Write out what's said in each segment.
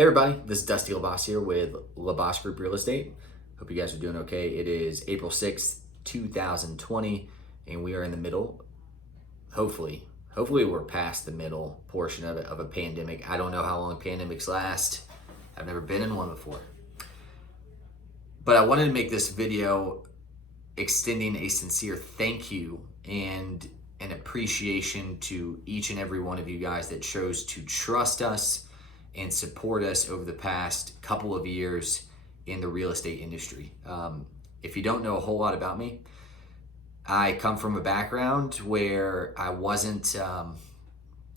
Hey everybody, this is Dusty LaBosse here with LaBosse Group Real Estate. Hope you guys are doing okay. It is April 6th, 2020, and we are in the middle, hopefully we're past the middle portion of a pandemic. I don't know how long pandemics last. I've never been in one before. But I wanted to make this video extending a sincere thank you and an appreciation to each and every one of you guys that chose to trust us and support us over the past couple of years in the real estate industry. If you don't know a whole lot about me, I come from a background where I wasn't,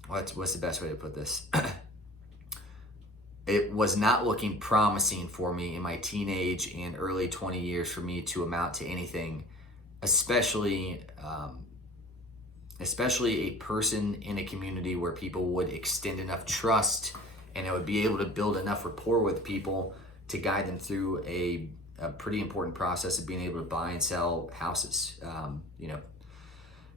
what's the best way to put this? It was not looking promising for me in my teenage and early 20 years for me to amount to anything, especially a person in a community where people would extend enough trust and I would be able to build enough rapport with people to guide them through a pretty important process of being able to buy and sell houses.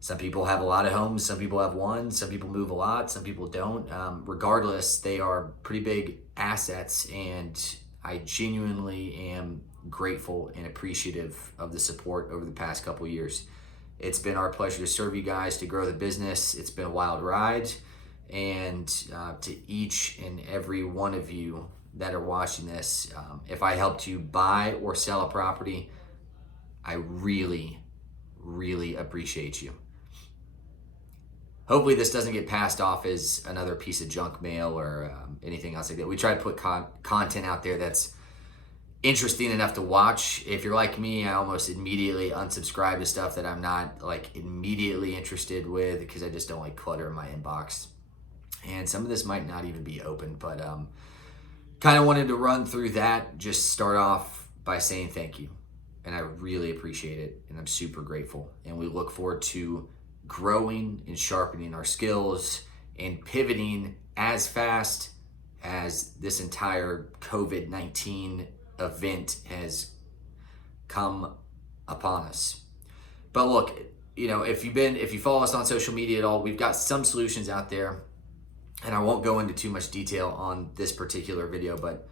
Some people have a lot of homes, some people have one, some people move a lot, some people don't. Regardless, they are pretty big assets, and I genuinely am grateful and appreciative of the support over the past couple of years. It's been our pleasure to serve you guys, to grow the business. It's been a wild ride. And to each and every one of you that are watching this, if I helped you buy or sell a property, I really, really appreciate you. Hopefully this doesn't get passed off as another piece of junk mail or anything else like that. We try to put content out there that's interesting enough to watch. If you're like me, I almost immediately unsubscribe to stuff that I'm not immediately interested with because I just don't like clutter in my inbox. And some of this might not even be open, but kind of wanted to run through that. Just start off by saying thank you. And I really appreciate it. And I'm super grateful. And we look forward to growing and sharpening our skills and pivoting as fast as this entire COVID-19 event has come upon us. But look, if you follow us on social media at all, we've got some solutions out there. And I won't go into too much detail on this particular video, but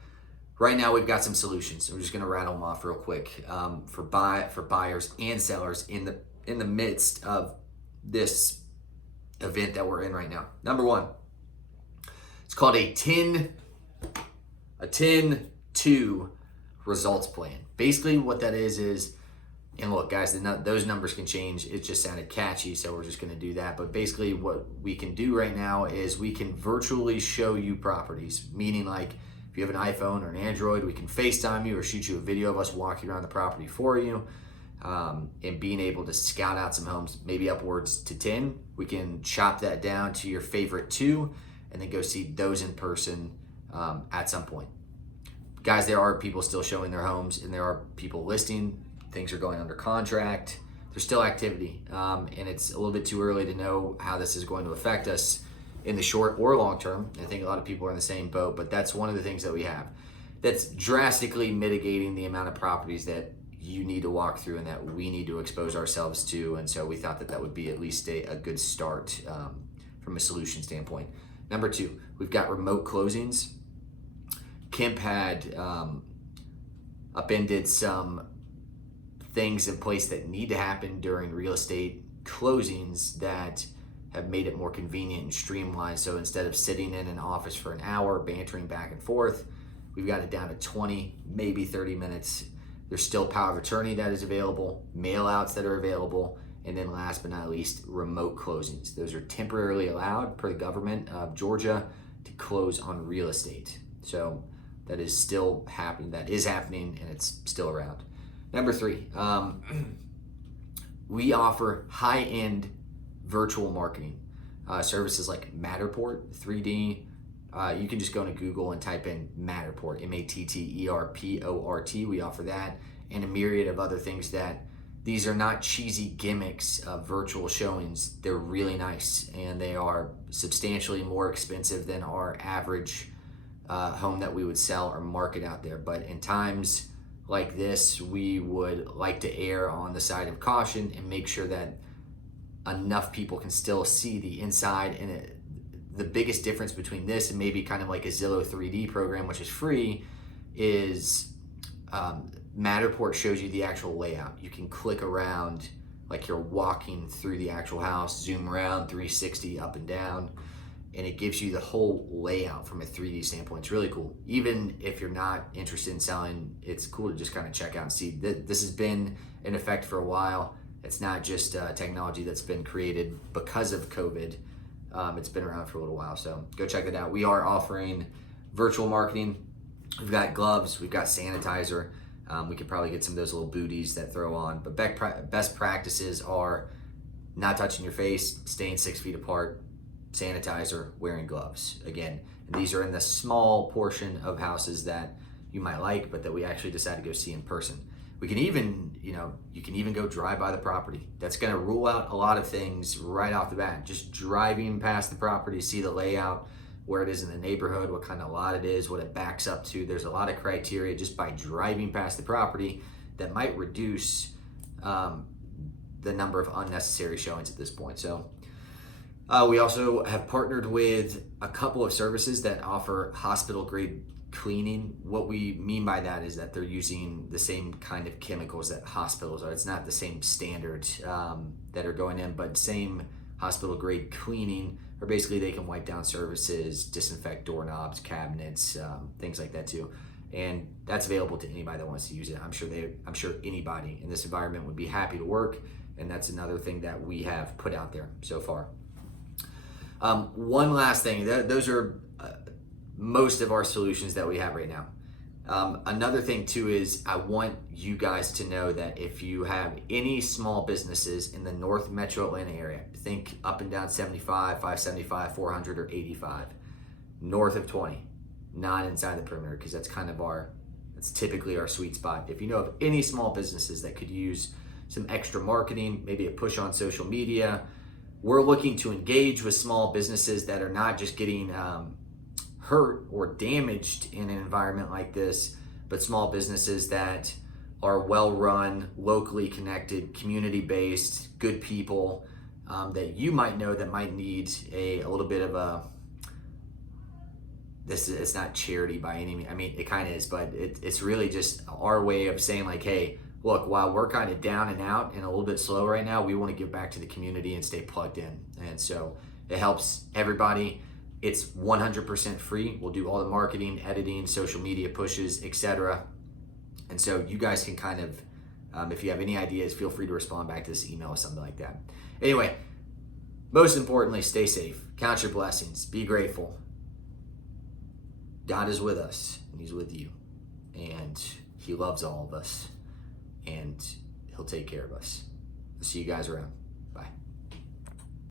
right now we've got some solutions. I'm just going to rattle them off real quick for buyers and sellers in the midst of this event that we're in right now. Number one, it's called a 10-2 results plan. Basically, what that is. And look, guys, those numbers can change. It just sounded catchy, so we're just going to do that. But basically, what we can do right now is we can virtually show you properties. Meaning, if you have an iPhone or an Android, we can FaceTime you or shoot you a video of us walking around the property for you, and being able to scout out some homes, maybe upwards to 10. We can chop that down to your favorite 2, and then go see those in person at some point. Guys, there are people still showing their homes, and there are people listing. Things are going under contract. There's still activity, and it's a little bit too early to know how this is going to affect us in the short or long term. I think a lot of people are in the same boat, but that's one of the things that we have that's drastically mitigating the amount of properties that you need to walk through and that we need to expose ourselves to. And so we thought that would be at least a good start from a solution standpoint. Number 2, we've got remote closings. Kemp had upended some things in place that need to happen during real estate closings that have made it more convenient and streamlined. So instead of sitting in an office for an hour, bantering back and forth, we've got it down to 20, maybe 30 minutes. There's still power of attorney that is available, mail outs that are available, and then last but not least, remote closings. Those are temporarily allowed per the government of Georgia to close on real estate. So that is still happening. That is happening, and it's still around. Number 3, we offer high-end virtual marketing services like Matterport 3D. You can just go into Google and type in Matterport, Matterport. We offer that, and a myriad of other things that these are not cheesy gimmicks of virtual showings. They're really nice, and they are substantially more expensive than our average home that we would sell or market out there. But in times like this, we would like to err on the side of caution and make sure that enough people can still see the inside and the biggest difference between this and maybe kind of like a Zillow 3D program, which is free, is Matterport shows you the actual layout. You can click around like you're walking through the actual house, zoom around 360 up and down, and it gives you the whole layout from a 3D standpoint. It's really cool. Even if you're not interested in selling, it's cool to just kind of check out and see. This has been in effect for a while. It's not just technology that's been created because of COVID. It's been around for a little while, so go check it out. We are offering virtual marketing. We've got gloves, we've got sanitizer. We could probably get some of those little booties that throw on, but best practices are not touching your face, staying 6 feet apart, sanitizer, wearing gloves. Again, these are in the small portion of houses that you might like, but that we actually decide to go see in person. We can even, you can even go drive by the property. That's gonna rule out a lot of things right off the bat. Just driving past the property, see the layout, where it is in the neighborhood, what kind of lot it is, what it backs up to. There's a lot of criteria just by driving past the property that might reduce the number of unnecessary showings at this point. So we also have partnered with a couple of services that offer hospital grade cleaning. What we mean by that is that they're using the same kind of chemicals that hospitals are. It's not the same standards that are going in, but same hospital grade cleaning, or basically they can wipe down surfaces, disinfect doorknobs, cabinets, things like that too. And that's available to anybody that wants to use it. I'm sure anybody in this environment would be happy to work, and that's another thing that we have put out there so far. One last thing, those are most of our solutions that we have right now. Another thing too is I want you guys to know that if you have any small businesses in the North Metro Atlanta area, think up and down 75, 575, 400, or 85, north of 20, not inside the perimeter, because that's typically our sweet spot. If you know of any small businesses that could use some extra marketing, maybe a push on social media, we're looking to engage with small businesses that are not just getting hurt or damaged in an environment like this, but small businesses that are well run, locally connected, community based, good people that you might know that might need a little bit of it's not charity by any means. I mean, it kind of is, but it's really just our way of saying like, hey, look, while we're kind of down and out and a little bit slow right now, we want to give back to the community and stay plugged in. And so it helps everybody. It's 100% free. We'll do all the marketing, editing, social media pushes, etc. And so you guys can kind of, if you have any ideas, feel free to respond back to this email or something like that. Anyway, most importantly, stay safe. Count your blessings. Be grateful. God is with us, and He's with you. And He loves all of us, and He'll take care of us. I'll see you guys around. Bye.